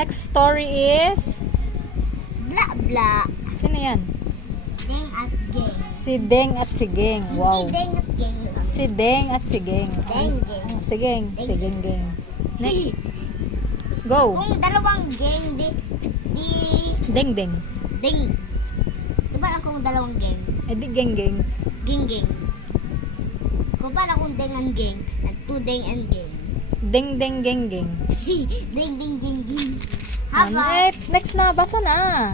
Next story is... Blah blah. Sino yan? Deng at Geng. Si Deng at si Geng. Wow. Hindi Deng at Geng lang. Si Deng at si Geng. Deng, Geng. Oh, si Geng. Si Geng, Geng. Next. Go. Kung dalawang Geng, Deng, Deng. Deng. Diba lang kung dalawang Geng? Eh di Geng, Geng. Geng Geng. Kung paano kung Deng and Geng? At two Deng and Geng. Deng, Deng, Geng, Geng. Deng Deng Geng Geng. Haba. Next na. Basa na.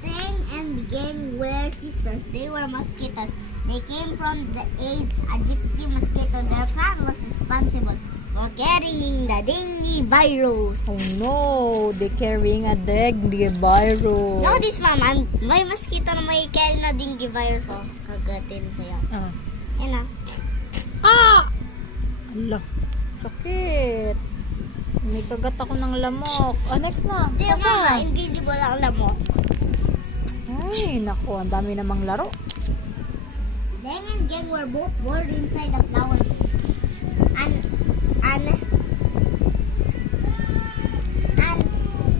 Deng and Geng were sisters. They were mosquitoes. They came from the Aedes aegypti mosquito. Their clan was responsible for carrying the dengue virus. Oh no. They carrying a dengue virus. Know this, mama? May mosquito na may carry na dengue virus. Oh, kagatin sa'yo. Ah. Yan ah. Ah! Ala. Sakit. May kagat ako ng lamok. Next na. Di Basa. mama, invisible ang lamok. Ay, naku. Ang dami namang laro. Deng and Geng were both born inside the flower vase. An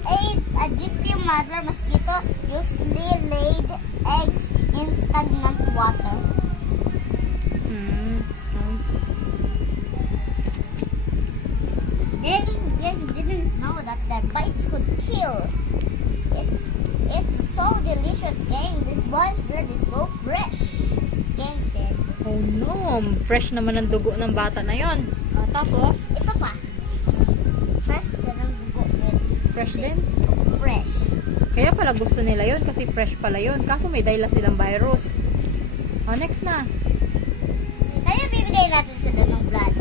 Aedes aegypti mother mosquito usually laid eggs in stagnant water. Deng and Geng didn't know that their bites could kill. It's so delicious, Geng. This boy's blood is so fresh. Geng said. Oh no. Fresh naman ang dugo ng bata na yon. Tapos, Ito pa. Fresh din ang dugo nila. fresh din. Fresh. Kaya pala gusto nila yon kasi fresh pala yon. Kaso may dahil silang virus. Next na. Kaya bibigay natin sila ng blood.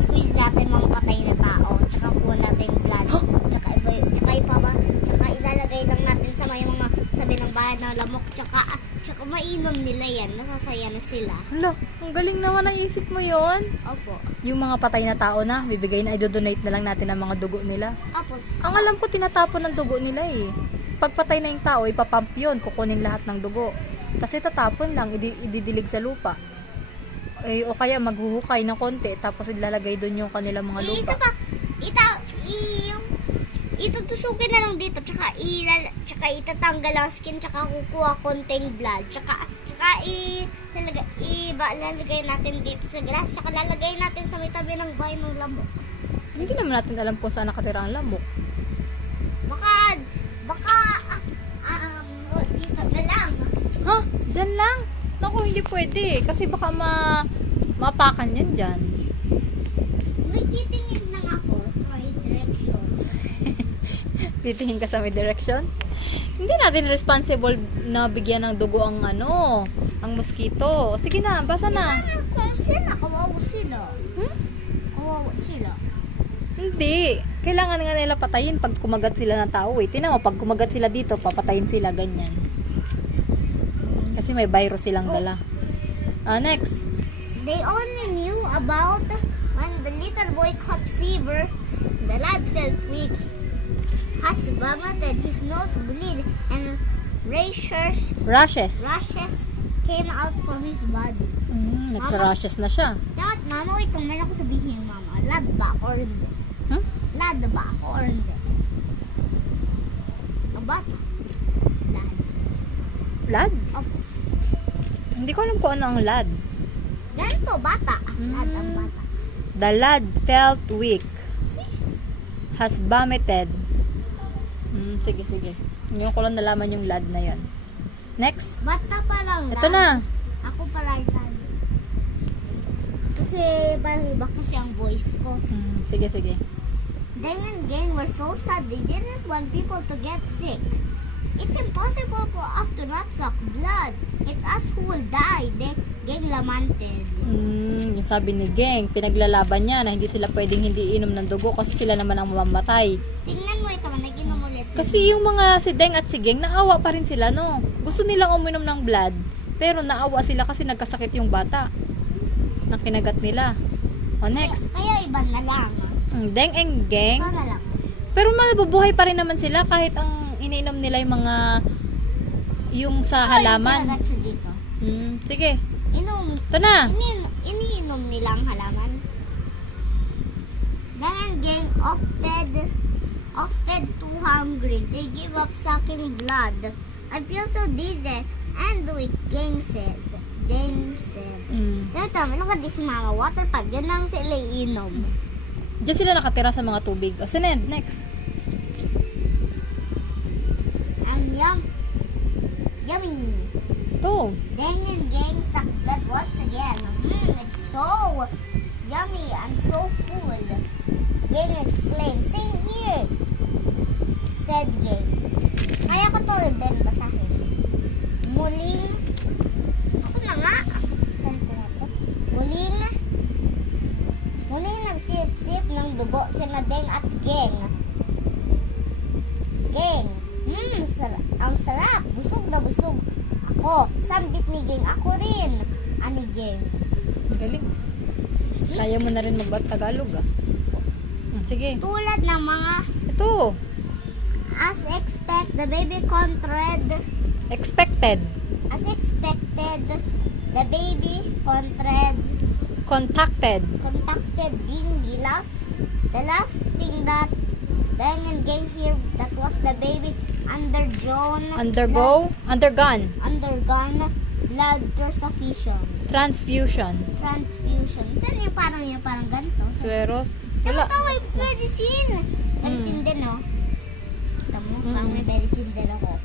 Squeeze natin mga patay na tao. Tsaka kuha natin yung blood. Tsaka ilalagay lang natin sa may mga sabi ng bahay ng lamok. Tsaka mainom nila yan. Masasaya na sila. Hala, ang galing naman ang isip mo yon. Opo. Yung mga patay na tao na, bibigay na, i-donate na lang natin ang mga dugo nila. Opo. Ang alam ko, tinatapon ng dugo nila eh. Pag patay na yung tao, ipapump yun, kukunin lahat ng dugo. Kasi tatapon lang, ididilig sa lupa. Eh, o kaya maghuhukay ng konti, tapos ilalagay doon yung kanilang mga lupa. Isa pa, itutusukin na lang dito, tsaka itatanggal ang skin, tsaka kukuha konting blood, tsaka ilalagay natin dito sa glass, tsaka lalagay natin sa may tabi ng bahay ng lamok. Hindi naman natin alam kung saan nakatira ang lamok. Baka, dito na lang. Ha? Diyan lang? Naku, hindi pwede. Kasi baka maapakan yan dyan. May titingin lang ako sa may direction. Titingin ka sa may direction? Hindi natin responsible na bigyan ng dugo ang ang mosquito. Sige na, basa na. Kung sila, kawawa sila. Hmm? Kawawa sila. Hindi. Kailangan nga nila patayin pag kumagat sila ng tao eh. Tingnan mo, pag kumagat sila dito, papatayin sila, ganyan. Kasi may virus silang dala. Next. They only knew about when the little boy caught fever. The lad felt weak. Has vomited, his nose bleed, and rashes came out from his body. Nagka-rashes na siya. Dapat, mama, wait, kung meron ko sabihin, mama, lad ba ako or hindi? Hmm? Lad ba ako or hindi? Ang bata? Lad. Lad? Opo. Hindi ko alam kung ano ang lad. Ganito, bata. Lad ang bata. The lad felt weak. Has vomited. Sige. Ngayon ko lang nalaman yung lad na yon. Next. Bata pa lang. Ito na. Ako pala itan. Kasi parang iba kasi ang voice ko. Sige. Deng and Geng were so sad they didn't want people to get sick. It's impossible for us to not suck blood. It's us who will die. Geng lamented. Yung sabi ni Geng, pinaglalaban niya na hindi sila pwedeng hindi inom ng dugo kasi sila naman ang mamamatay. Tingnan mo ito, nag-inom ulit. Kasi yung mga si Deng at si Geng, naawa pa rin sila, no? Gusto nilang uminom ng blood, pero naawa sila kasi nagkasakit yung bata na kinagat nila. Next. Kaya iba na lang. Deng and Geng. Ito na lang. Pero mabubuhay pa rin naman sila kahit ang iniinom nila yung sa halaman. Kinagat siya dito. Sige. Ito na. Iniinom nila ang halaman. Deng and Geng opted to hungry. They give up sucking blood. I feel so dizzy and weak, Gang said. Pero tama, di si Mama, water pipe. Yan lang sila iinom. Diyan sila nakatira sa mga tubig. O, sinend, next. Yummy. Ito. Dang and Gang sucked blood once again. It's so yummy. I'm so full. Gang exclaimed, same here, said Gang. Kaya ko to din basahin. Muling, ako na nga. Saan ko na to? Muling nagsip-sip ng dugo sina Deng at Gang. Gang, ang sarap. Busog na busog ako. Sambit ni Gang. Ako rin. Ani Gang. Galing. Kaya mo na rin mag-Tagalog, ah. Sige. Tulad ng mga, Ito. as expected, the baby contacted Dingy. The last thing that Dang and Gang hear that was the baby undergone blood transfusion. Saan yung parang ganito? Swero. Wala. Wala. Wipes medicine. Medicine din, no? Kita mo, parang may medicine din ako.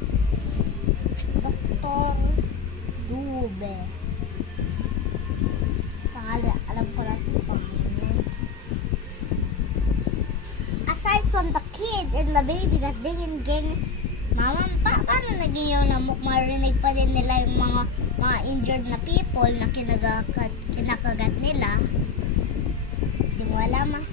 Dr. Dube. Pangalan, alam ko lang ito pangalan. Aside from the kids and the baby that they and Gang, Mama, paano naging yung lamok? Marinig pa din nila yung mga injured na people na kinakagat nila. Di mo alam, ah.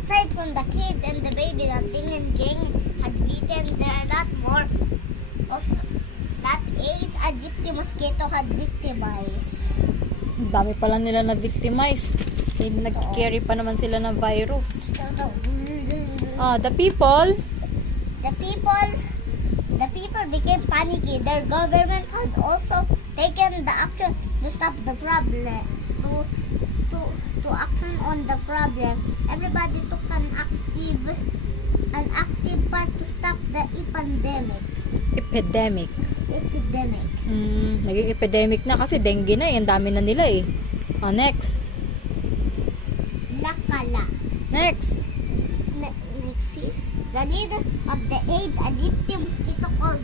Aside from the kids and the baby, that Ding and Gang had beaten, there are a lot more of that AIDS Egypti mosquito had victimized. Ang dami pala nila na victimize. Nag-carry pa naman sila ng virus. The people became panicky. Their government had also taken the action to stop the problem. To action on the problem. Everybody took an active part to stop the epidemic. Naging epidemic na kasi dengue na eh. Ang dami na nila eh. Next. Lakala. Next is the leader of the AIDS Egypti mosquito called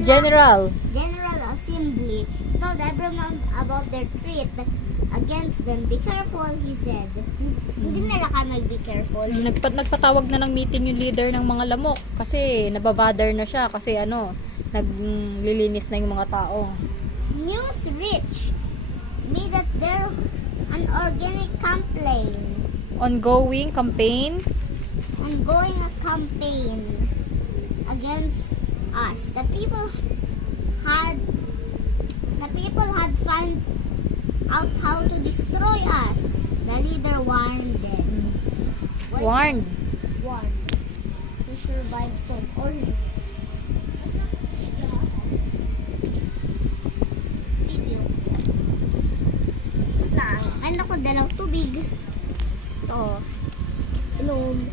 General Assembly told everyone about their threat against them. Be careful, he said. Hindi nila ka be careful. Nagpatawag na ng meeting yung leader ng mga lamok kasi nababother na siya kasi naglilinis na yung mga tao. News reached me that there an organic ongoing campaign against us. The people had found out how to destroy us. The leader warned them. Warned. To survive video. Ano ko dalang tubig. Ito. Inom.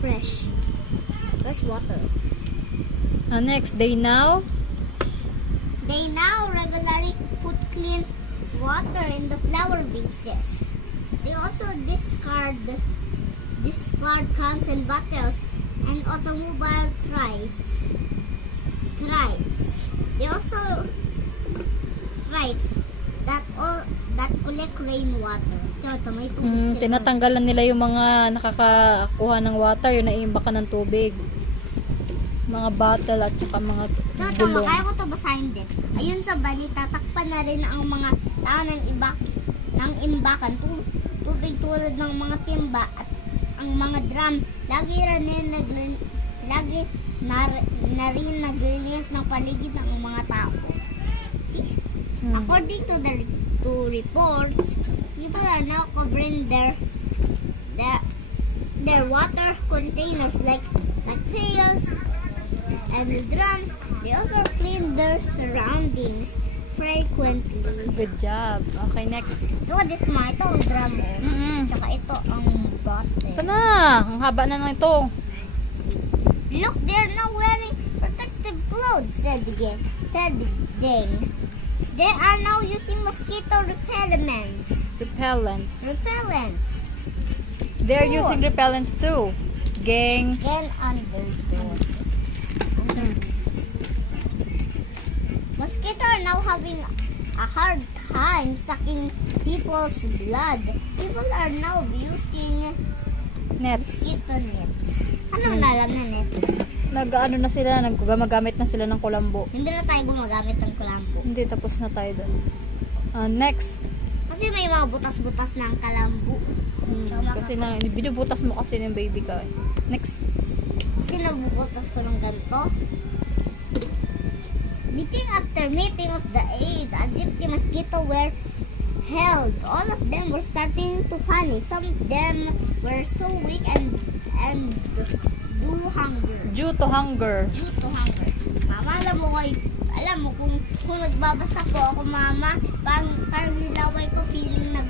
Fresh water. Next, they now regularly put clean water in the flower vases. They also discard cans and bottles and automobile trikes. They also that collect rainwater. Ito may tubig sila. tinatanggalan nila yung mga nakakakuha ng water, yung naiimbakan ng tubig. Mga bottle at saka mga Tama, gulong. kaya ko ito basahin din. Ayun sa balita, takpan na rin ang mga tao ng imbakan. Tubig tulad ng mga timba at ang mga drum. Lagi na rin naglilinis ng paligid ng mga tao. See? According to reports, people are now covering their water containers like pails and drums. They also clean their surroundings, frequently. Good job. Okay, next. Look at this one. Ito ang drum. Tsaka ito ang bottle. Ito na. Ang haba na ng ito. Look, they're now wearing protective clothes, said Ding. They are now using mosquito repellents. Repellents. They're Cool. using repellents too. Gang. And underdog. Mosquito are now having a hard time sucking people's blood. People are now using Nets. mosquito nets. Ano na alam na nets? Nag-ano na sila, naggumagamit na sila ng kulambo. Hindi na tayo gumagamit ng kulambo. Hindi, tapos na tayo doon. Next. Kasi may mga butas-butas ng kalambo. Kasi na, binubutas mo kasi ng baby ka. Next. Kasi nabubutas ko ng ganito. Meeting after meeting of the AIDS, Egyptian mosquito were held. All of them were starting to panic. Some of them were so weak and Due to hunger. Due to hunger. Mama, alam mo kung nagbabasa po ako, mama, parang nilaway ko feeling na